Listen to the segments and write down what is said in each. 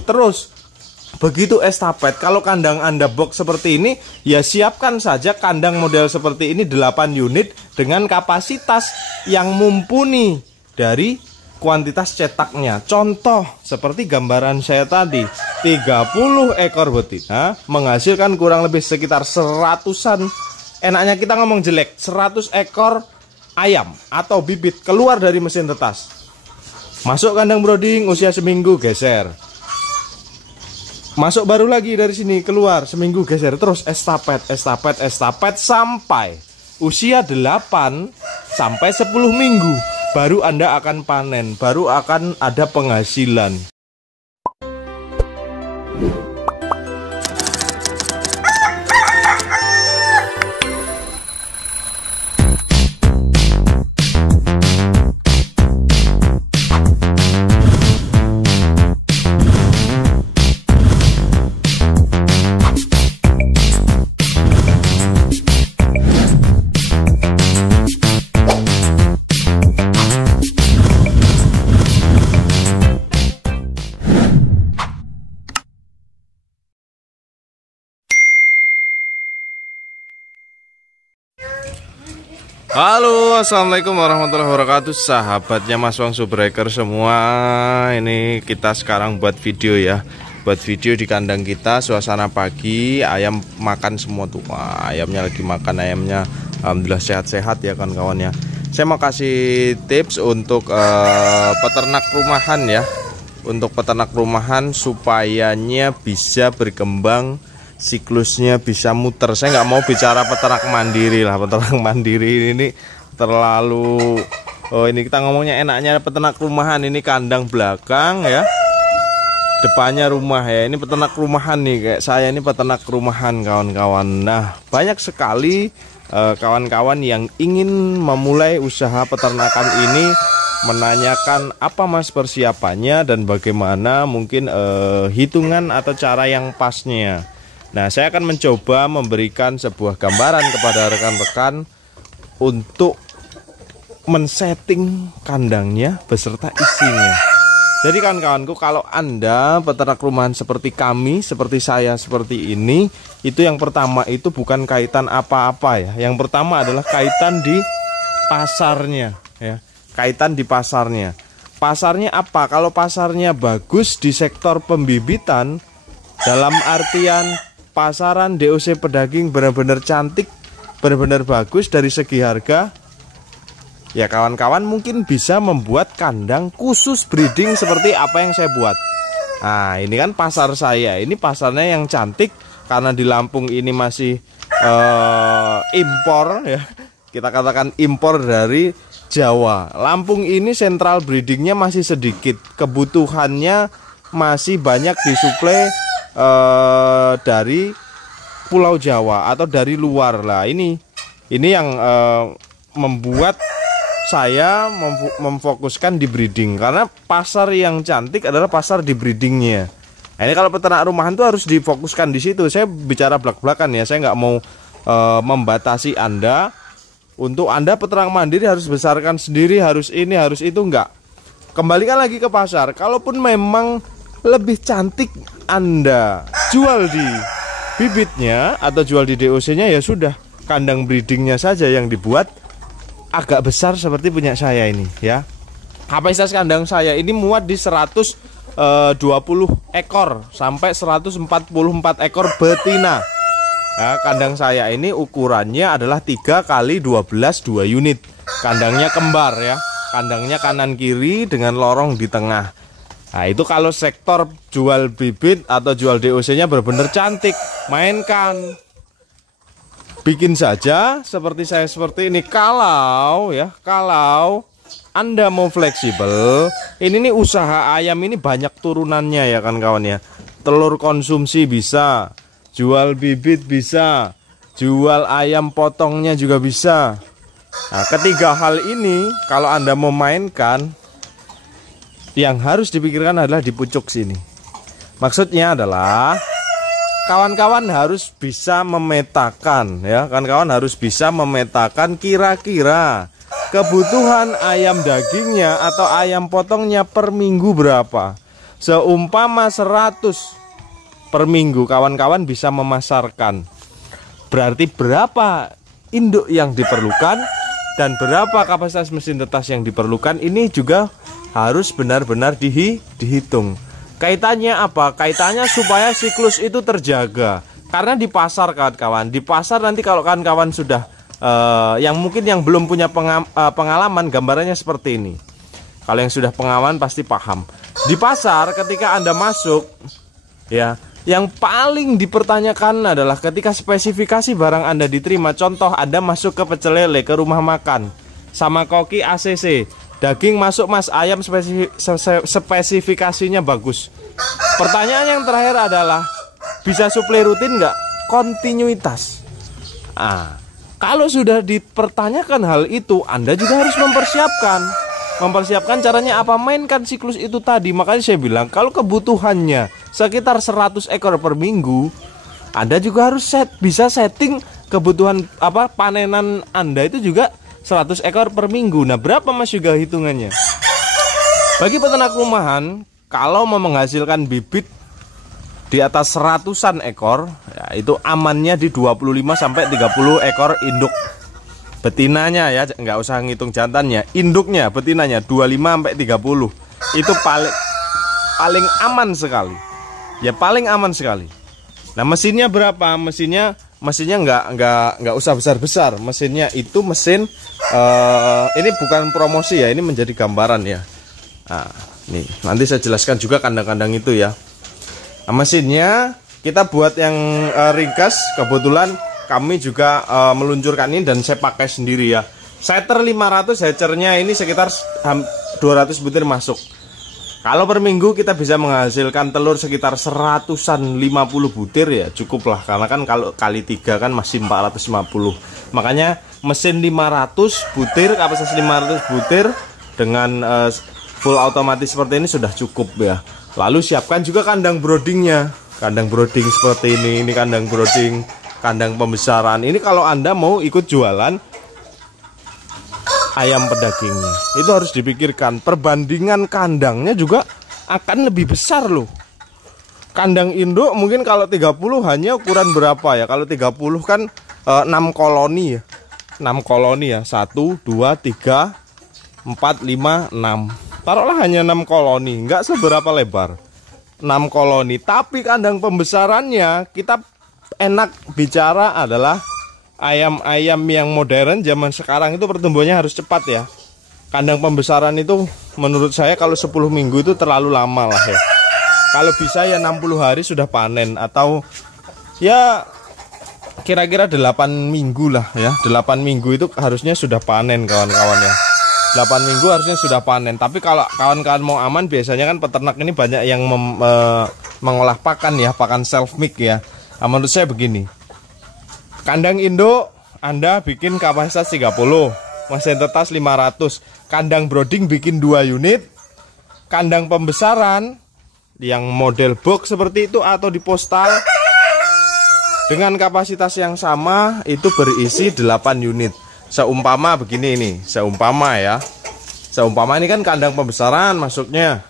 seminggu. Terus begitu estafet, kalau kandang Anda box seperti ini, ya siapkan saja kandang model seperti ini 8 unit dengan kapasitas yang mumpuni dari kuantitas cetaknya. Contoh seperti gambaran saya tadi, 30 ekor betina menghasilkan kurang lebih sekitar 100-an, enaknya kita ngomong jelek, 100 ekor ayam atau bibit keluar dari mesin tetas. Masuk kandang brooding usia seminggu, geser. Masuk baru lagi dari sini, keluar seminggu, geser. Terus estafet sampai usia 8 sampai 10 minggu. Baru Anda akan panen, baru akan ada penghasilan. Halo, assalamualaikum warahmatullahi wabarakatuh, sahabatnya Mas Wang Subbreaker semua. Ini kita sekarang buat video ya, buat video di kandang kita, suasana pagi, ayam makan semua tuh. Wah, ayamnya lagi makan, ayamnya alhamdulillah sehat-sehat ya kawan-kawan ya. Saya mau kasih tips untuk peternak rumahan ya, untuk peternak rumahan supayanya bisa berkembang, siklusnya bisa muter. Saya nggak mau bicara peternak mandiri lah, peternak mandiri ini terlalu, ini kita ngomongnya enaknya peternak rumahan. Ini kandang belakang ya, depannya rumah ya. Ini peternak rumahan nih, kayak saya ini peternak rumahan kawan-kawan. Nah, banyak sekali kawan-kawan yang ingin memulai usaha peternakan ini menanyakan apa Mas persiapannya dan bagaimana mungkin hitungan atau cara yang pasnya. Nah, saya akan mencoba memberikan sebuah gambaran kepada rekan-rekan untuk men-setting kandangnya beserta isinya. Jadi kawan-kawanku, kalau Anda peternak rumahan seperti kami, seperti saya, seperti ini, itu yang pertama itu bukan kaitan apa-apa ya. Yang pertama adalah kaitan di pasarnya ya. Kaitan di pasarnya. Pasarnya apa? Kalau pasarnya bagus di sektor pembibitan, dalam artian pasaran DOC pedaging benar-benar cantik, benar-benar bagus dari segi harga, ya kawan-kawan mungkin bisa membuat kandang khusus breeding seperti apa yang saya buat. Nah, ini kan pasar saya, ini pasarnya yang cantik karena di Lampung ini masih impor ya, kita katakan impor dari Jawa. Lampung ini sentral breedingnya masih sedikit, kebutuhannya masih banyak disuplai dari Pulau Jawa atau dari luar lah. Ini yang membuat saya memfokuskan di breeding, karena pasar yang cantik adalah pasar di breedingnya. Nah, ini kalau peternak rumahan tuh harus difokuskan di situ. Saya bicara belak-belakan ya, saya nggak mau membatasi Anda. Untuk Anda peternak mandiri harus besarkan sendiri, harus ini, harus itu, enggak. Kembalikan lagi ke pasar. Kalaupun memang lebih cantik Anda jual di bibitnya atau jual di DOC-nya, ya sudah, kandang breedingnya saja yang dibuat agak besar seperti punya saya ini ya. Kapasitas kandang saya ini muat di 120 ekor sampai 144 ekor betina. Nah, kandang saya ini ukurannya adalah 3 kali 12 2 unit. Kandangnya kembar ya. Kandangnya kanan kiri dengan lorong di tengah. Nah, itu kalau sektor jual bibit atau jual DOC-nya benar-benar cantik, mainkan. Bikin saja seperti saya seperti ini. Kalau Anda mau fleksibel, ini nih usaha ayam ini banyak turunannya ya kan kawan ya. Telur konsumsi bisa, jual bibit bisa, jual ayam potongnya juga bisa. Nah, ketiga hal ini kalau Anda mau mainkan, yang harus dipikirkan adalah di pucuk sini. Maksudnya adalah kawan-kawan harus bisa memetakan ya, kawan-kawan harus bisa memetakan kira-kira kebutuhan ayam dagingnya atau ayam potongnya per minggu berapa. Seumpama 100 per minggu kawan-kawan bisa memasarkan, berarti berapa induk yang diperlukan dan berapa kapasitas mesin tetas yang diperlukan, ini juga harus benar-benar dihitung. Kaitannya apa? Kaitannya supaya siklus itu terjaga. Karena di pasar kawan-kawan, di pasar nanti kalau kawan-kawan sudah yang mungkin yang belum punya pengalaman, gambarannya seperti ini. Kalau yang sudah pengalaman pasti paham. Di pasar ketika Anda masuk, ya, yang paling dipertanyakan adalah ketika spesifikasi barang Anda diterima. Contoh, Anda masuk ke pecel lele, ke rumah makan, sama koki ACC, daging masuk mas, ayam spesifikasinya bagus. Pertanyaan yang terakhir adalah, bisa suplai rutin nggak? Kontinuitas. Kalau sudah dipertanyakan hal itu, Anda juga harus mempersiapkan caranya apa, mainkan siklus itu tadi. Makanya saya bilang, kalau kebutuhannya sekitar 100 ekor per minggu, Anda juga harus bisa setting kebutuhan panenan Anda itu juga 100 ekor per minggu. Nah, berapa Mas juga hitungannya? Bagi peternak rumahan, kalau mau menghasilkan bibit di atas 100-an ekor, ya, itu amannya di 25 sampai 30 ekor induk. Betinanya ya, nggak usah ngitung jantannya, induknya, betinanya 25 sampai 30. Itu paling aman sekali. Ya, paling aman sekali. Nah, mesinnya berapa? Mesinnya nggak usah besar-besar. Mesinnya itu mesin ini bukan promosi ya, ini menjadi gambaran ya. Nah, nih, nanti saya jelaskan juga kandang-kandang itu ya. Nah, mesinnya kita buat yang ringkas, kebetulan kami juga meluncurkan ini dan saya pakai sendiri ya. Setter 500, hatchernya ini sekitar 200 butir masuk. Kalau per minggu kita bisa menghasilkan telur sekitar 150 butir ya, cukup lah. Karena kan kalau kali 3 kan masih 450. Makanya mesin 500 butir, kapasitas 500 butir dengan full otomatis seperti ini sudah cukup ya. Lalu siapkan juga kandang broodingnya. Kandang brooding seperti ini kandang brooding, kandang pembesaran. Ini kalau Anda mau ikut jualan ayam pedagingnya, itu harus dipikirkan. Perbandingan kandangnya juga akan lebih besar loh. Kandang induk mungkin kalau 30 hanya ukuran berapa ya? Kalau 30 kan 6 koloni ya. 6 koloni ya. 1, 2, 3, 4, 5, 6. Taruhlah hanya 6 koloni, nggak seberapa lebar. 6 koloni, tapi kandang pembesarannya kita enak bicara adalah ayam-ayam yang modern zaman sekarang itu pertumbuhannya harus cepat ya. Kandang pembesaran itu menurut saya kalau 10 minggu itu terlalu lama lah ya. Kalau bisa ya 60 hari sudah panen, atau ya kira-kira 8 minggu lah ya. 8 minggu itu harusnya sudah panen kawan-kawan ya. 8 minggu harusnya sudah panen. Tapi kalau kawan-kawan mau aman, biasanya kan peternak ini banyak yang mengolah pakan ya, pakan self milk ya. Nah, menurut saya begini, kandang induk Anda bikin kapasitas 30, mesin tetas 500, kandang brooding bikin 2 unit, kandang pembesaran yang model box seperti itu atau di postal dengan kapasitas yang sama itu berisi 8 unit. Seumpama begini ini, seumpama ya. Seumpama ini kan kandang pembesaran masuknya.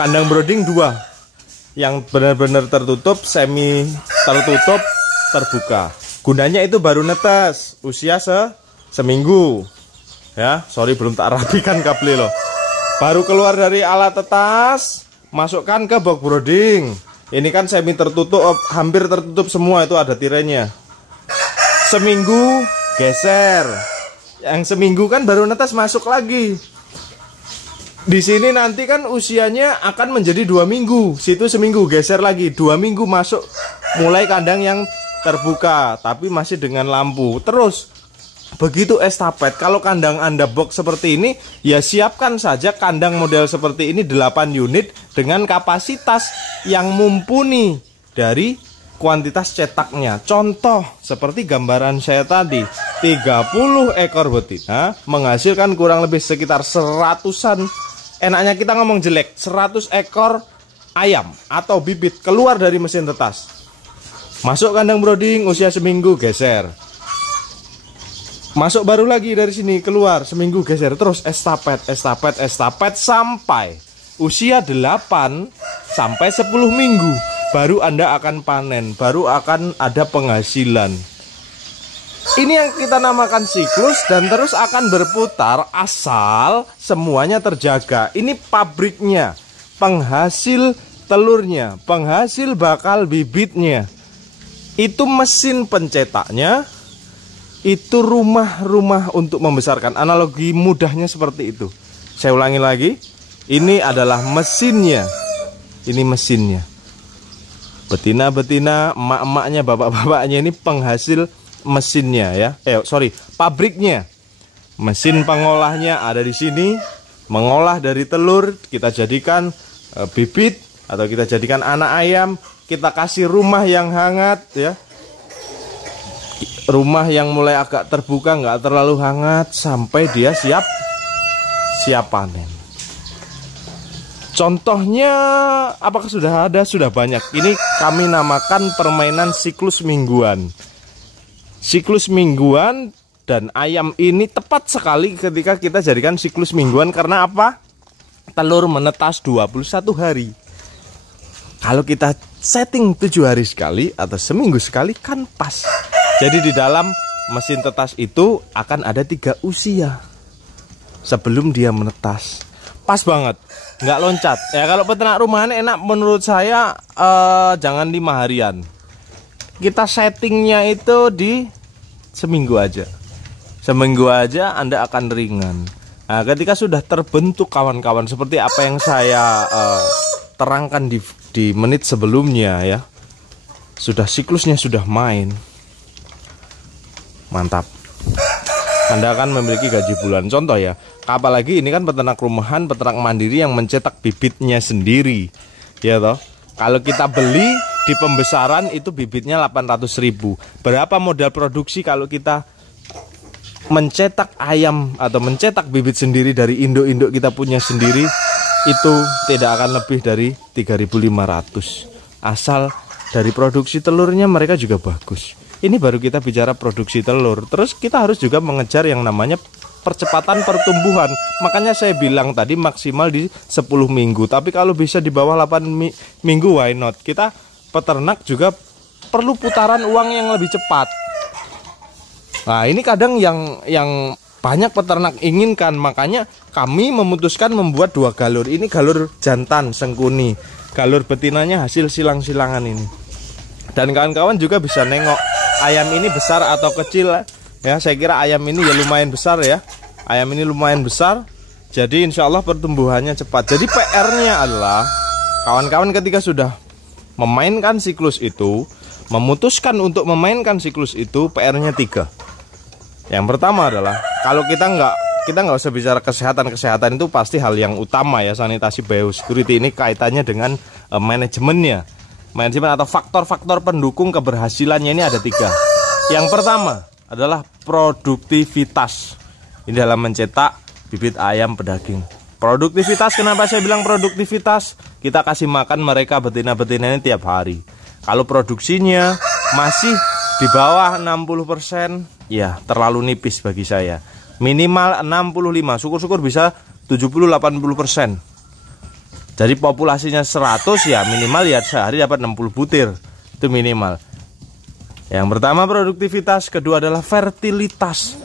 Kandang brooding 2. Yang benar-benar tertutup, semi tertutup, terbuka. Gunanya itu baru netes, usia seminggu. Ya, sorry belum tak rapikan kabel loh. Baru keluar dari alat tetas, masukkan ke box brooding. Ini kan semi tertutup, hampir tertutup semua, itu ada tirainya. Seminggu geser. Yang seminggu kan baru netes masuk lagi. Di sini nanti kan usianya akan menjadi 2 minggu. Situ seminggu geser lagi, 2 minggu masuk mulai kandang yang terbuka tapi masih dengan lampu. Terus begitu estafet. Kalau kandang Anda box seperti ini, ya siapkan saja kandang model seperti ini 8 unit dengan kapasitas yang mumpuni dari kuantitas cetaknya. Contoh seperti gambaran saya tadi, 30 ekor betina menghasilkan kurang lebih sekitar 100-an, enaknya kita ngomong jelek, 100 ekor ayam atau bibit keluar dari mesin tetas. Masuk kandang brooding, usia seminggu geser. Masuk baru lagi dari sini, keluar seminggu geser, terus estafet sampai usia 8 sampai 10 minggu baru Anda akan panen, baru akan ada penghasilan. Ini yang kita namakan siklus dan terus akan berputar asal semuanya terjaga. Ini pabriknya, penghasil telurnya, penghasil bakal bibitnya. Itu mesin pencetaknya, itu rumah-rumah untuk membesarkan. Analogi mudahnya seperti itu. Saya ulangi lagi, ini adalah mesinnya. Ini mesinnya. Betina-betina, emak-emaknya, bapak-bapaknya ini penghasil mesinnya ya. Pabriknya. Mesin pengolahnya ada di sini, mengolah dari telur, kita jadikan bibit atau kita jadikan anak ayam, kita kasih rumah yang hangat ya. Rumah yang mulai agak terbuka, nggak terlalu hangat sampai dia siap panen. Contohnya apakah sudah ada? Sudah banyak. Ini kami namakan permainan siklus mingguan. Siklus mingguan dan ayam ini tepat sekali ketika kita jadikan siklus mingguan. Karena apa? Telur menetas 21 hari. Kalau kita setting 7 hari sekali atau seminggu sekali kan pas. Jadi di dalam mesin tetas itu akan ada 3 usia sebelum dia menetas. Pas banget, nggak loncat. Ya kalau peternak rumahan enak menurut saya, jangan 5 harian. Kita settingnya itu di seminggu aja. Seminggu aja Anda akan ringan. Nah, ketika sudah terbentuk kawan-kawan seperti apa yang saya terangkan di menit sebelumnya ya, sudah siklusnya sudah main, mantap. Anda akan memiliki gaji bulan. Contoh ya, apalagi ini kan peternak rumahan, peternak mandiri yang mencetak bibitnya sendiri, ya toh. Kalau kita beli di pembesaran itu bibitnya 800.000. Berapa modal produksi kalau kita mencetak ayam atau mencetak bibit sendiri dari induk-induk kita punya sendiri, itu tidak akan lebih dari 3.500. Asal dari produksi telurnya mereka juga bagus. Ini baru kita bicara produksi telur. Terus kita harus juga mengejar yang namanya percepatan pertumbuhan. Makanya saya bilang tadi maksimal di 10 minggu. Tapi kalau bisa di bawah 8 minggu, why not? Kita peternak juga perlu putaran uang yang lebih cepat. Nah ini kadang yang banyak peternak inginkan. Makanya kami memutuskan membuat 2 galur. Ini galur jantan sengkuni, galur betinanya hasil silang-silangan ini. Dan kawan-kawan juga bisa nengok ayam ini besar atau kecil ya. Saya kira ayam ini ya lumayan besar ya. Ayam ini lumayan besar. Jadi insya Allah pertumbuhannya cepat. Jadi PR-nya adalah kawan-kawan ketika sudah memainkan siklus itu, memutuskan untuk memainkan siklus itu, PR-nya 3. Yang pertama adalah kalau kita nggak usah bicara kesehatan itu pasti hal yang utama ya. Sanitasi biosecurity ini kaitannya dengan manajemen atau faktor-faktor pendukung keberhasilannya ini ada 3. Yang pertama adalah produktivitas. Ini dalam mencetak bibit ayam pedaging. Produktivitas, kenapa saya bilang produktivitas? Kita kasih makan mereka betina-betina ini tiap hari. Kalau produksinya masih di bawah 60%, ya terlalu nipis bagi saya. Minimal 65, syukur-syukur bisa 70-80%. Jadi populasinya 100 ya minimal ya sehari dapat 60 butir. Itu minimal. Yang pertama produktivitas, kedua adalah fertilitas.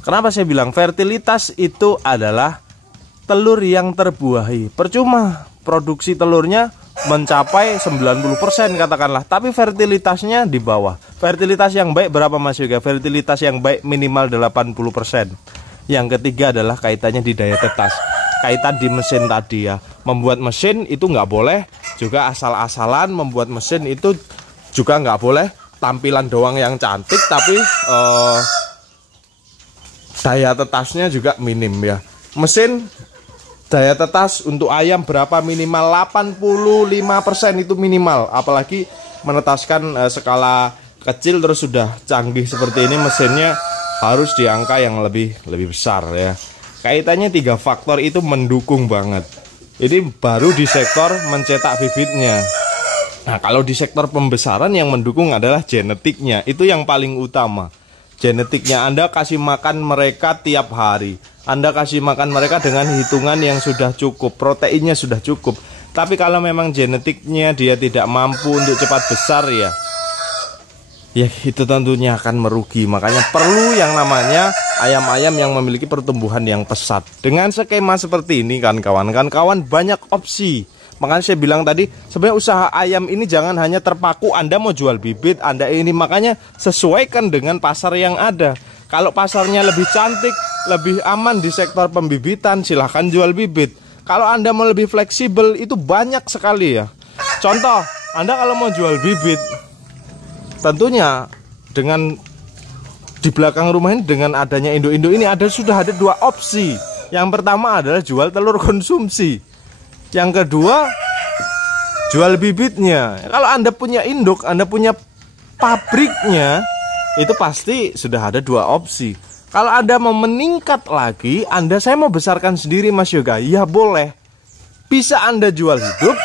Kenapa saya bilang fertilitas itu adalah telur yang terbuahi. Percuma produksi telurnya mencapai 90% katakanlah, tapi fertilitasnya di bawah. Fertilitas yang baik berapa Mas Yoga? Fertilitas yang baik minimal 80%. Yang ketiga adalah kaitannya di daya tetas. Kaitan di mesin tadi ya. Membuat mesin itu nggak boleh juga asal-asalan. Membuat mesin itu juga nggak boleh tampilan doang yang cantik, tapi daya tetasnya juga minim ya. Mesin daya tetas untuk ayam berapa? Minimal 85% itu minimal. Apalagi menetaskan skala kecil terus sudah canggih seperti ini, mesinnya harus di angka yang lebih besar ya. Kaitannya 3 faktor itu mendukung banget. Ini baru di sektor mencetak bibitnya. Nah kalau di sektor pembesaran yang mendukung adalah genetiknya. Itu yang paling utama. Genetiknya, Anda kasih makan mereka tiap hari. Anda kasih makan mereka dengan hitungan yang sudah cukup, proteinnya sudah cukup. Tapi kalau memang genetiknya dia tidak mampu untuk cepat besar ya itu tentunya akan merugi. Makanya perlu yang namanya ayam-ayam yang memiliki pertumbuhan yang pesat. Dengan skema seperti ini kan kawan-kawan, banyak opsi. Makanya saya bilang tadi, sebenarnya usaha ayam ini jangan hanya terpaku Anda mau jual bibit, Anda ini. Makanya sesuaikan dengan pasar yang ada. Kalau pasarnya lebih cantik, lebih aman di sektor pembibitan, silahkan jual bibit. Kalau Anda mau lebih fleksibel, itu banyak sekali ya. Contoh, Anda kalau mau jual bibit, tentunya dengan di belakang rumah ini, dengan adanya induk-induk ini sudah ada dua opsi. Yang pertama adalah jual telur konsumsi. Yang kedua jual bibitnya. Kalau Anda punya induk, Anda punya pabriknya, itu pasti sudah ada dua opsi. Kalau Anda mau meningkat lagi, saya mau besarkan sendiri Mas Yoga, ya boleh. Bisa Anda jual hidup,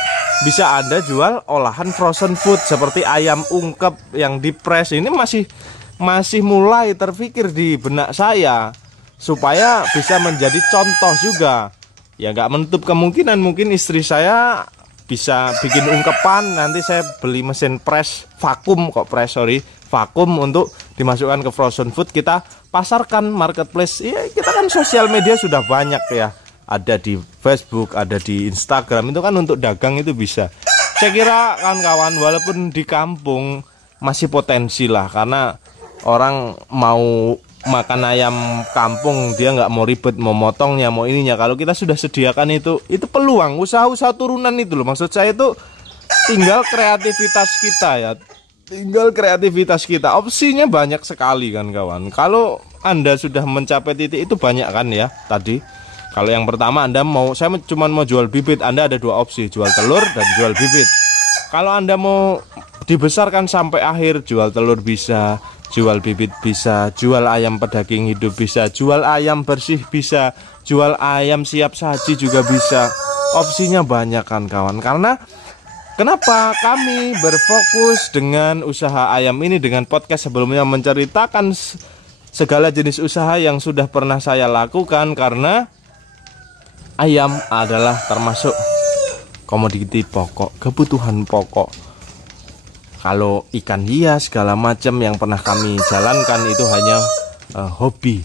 bisa Anda jual olahan frozen food seperti ayam ungkep yang dipres. Ini masih mulai terpikir di benak saya supaya bisa menjadi contoh juga. Ya nggak menutup kemungkinan mungkin istri saya bisa bikin ungkepan. Nanti saya beli mesin press vakum vakum untuk dimasukkan ke frozen food, kita pasarkan marketplace. Ya kita kan sosial media sudah banyak ya. Ada di Facebook, ada di Instagram, itu kan untuk dagang itu bisa. Saya kira kawan-kawan, walaupun di kampung masih potensi lah, karena orang mau makan ayam kampung, dia nggak mau ribet, mau motongnya, mau ininya. Kalau kita sudah sediakan itu peluang, usaha-usaha turunan itu loh. Maksud saya itu tinggal kreativitas kita ya. Tinggal kreativitas kita, opsinya banyak sekali kan kawan. Kalau Anda sudah mencapai titik itu banyak kan ya tadi. Kalau yang pertama saya cuma mau jual bibit, Anda ada dua opsi, jual telur dan jual bibit. Kalau Anda mau dibesarkan sampai akhir, jual telur bisa, jual bibit bisa, jual ayam pedaging hidup bisa, jual ayam bersih bisa, jual ayam siap saji juga bisa. Opsinya banyak kan kawan. Karena kenapa kami berfokus dengan usaha ayam ini, dengan podcast sebelumnya menceritakan segala jenis usaha yang sudah pernah saya lakukan, karena ayam adalah termasuk komoditi pokok, kebutuhan pokok. Kalau ikan hias segala macam yang pernah kami jalankan itu hanya hobi.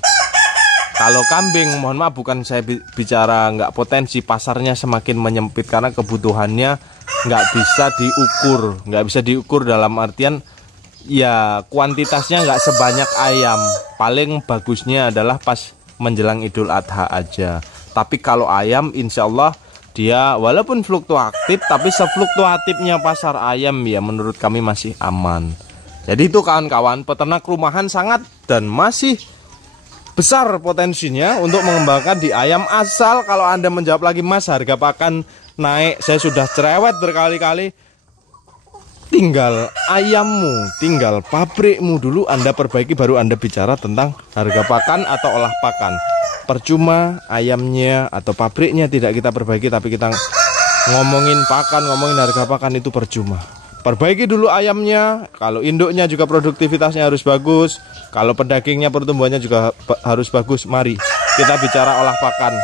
Kalau kambing, mohon maaf, bukan saya bicara nggak potensi, pasarnya semakin menyempit karena kebutuhannya nggak bisa diukur dalam artian ya kuantitasnya nggak sebanyak ayam. Paling bagusnya adalah pas menjelang Idul Adha aja. Tapi kalau ayam insya Allah dia walaupun fluktuatif, tapi sefluktuatifnya pasar ayam ya menurut kami masih aman. Jadi itu kawan-kawan, peternak rumahan sangat dan masih besar potensinya untuk mengembangkan di ayam. Asal kalau Anda menjawab lagi, Mas harga pakan naik, saya sudah cerewet berkali-kali. Tinggal ayammu, tinggal pabrikmu dulu Anda perbaiki, baru Anda bicara tentang harga pakan atau olah pakan. Percuma ayamnya atau pabriknya tidak kita perbaiki, tapi kita ngomongin pakan, ngomongin harga pakan, itu percuma. Perbaiki dulu ayamnya. Kalau induknya juga produktivitasnya harus bagus, kalau pedagingnya pertumbuhannya juga harus bagus. Mari kita bicara olah pakan.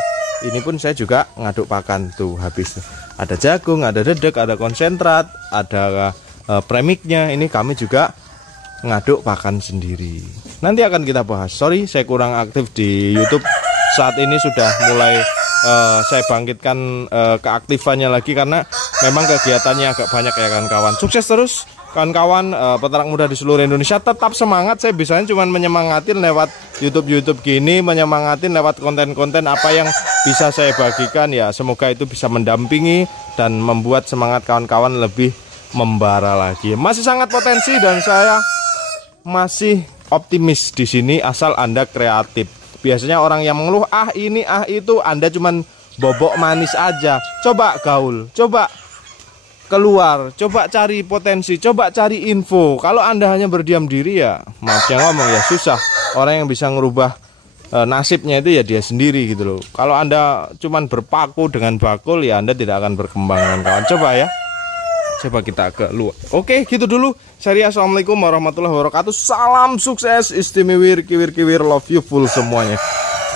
Ini pun saya juga ngaduk pakan tuh, habis ada jagung, ada dedek, ada konsentrat, ada premiknya. Ini kami juga ngaduk pakan sendiri. Nanti akan kita bahas. Sorry saya kurang aktif di YouTube. Saat ini sudah mulai saya bangkitkan keaktifannya lagi, karena memang kegiatannya agak banyak ya kawan-kawan. Sukses terus kawan-kawan, peternak muda di seluruh Indonesia. Tetap semangat. Saya bisanya cuma menyemangatin lewat YouTube gini, menyemangatin lewat konten-konten apa yang bisa saya bagikan ya. Semoga itu bisa mendampingi dan membuat semangat kawan-kawan lebih membara lagi. Masih sangat potensi dan saya masih optimis di sini asal Anda kreatif. Biasanya orang yang mengeluh ini itu, Anda cuman bobok manis aja. Coba gaul, coba keluar, coba cari potensi, coba cari info. Kalau Anda hanya berdiam diri ya, maaf yang ngomong ya, susah. Orang yang bisa ngerubah nasibnya itu ya dia sendiri gitu loh. Kalau Anda cuman berpaku dengan bakul ya Anda tidak akan berkembang kawan. Coba ya, coba kita ke luar. Oke, gitu dulu. Assalamualaikum warahmatullahi wabarakatuh. Salam sukses istimewir, kiwir love you full semuanya.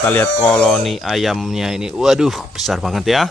Kita lihat koloni ayamnya ini. Waduh, besar banget ya.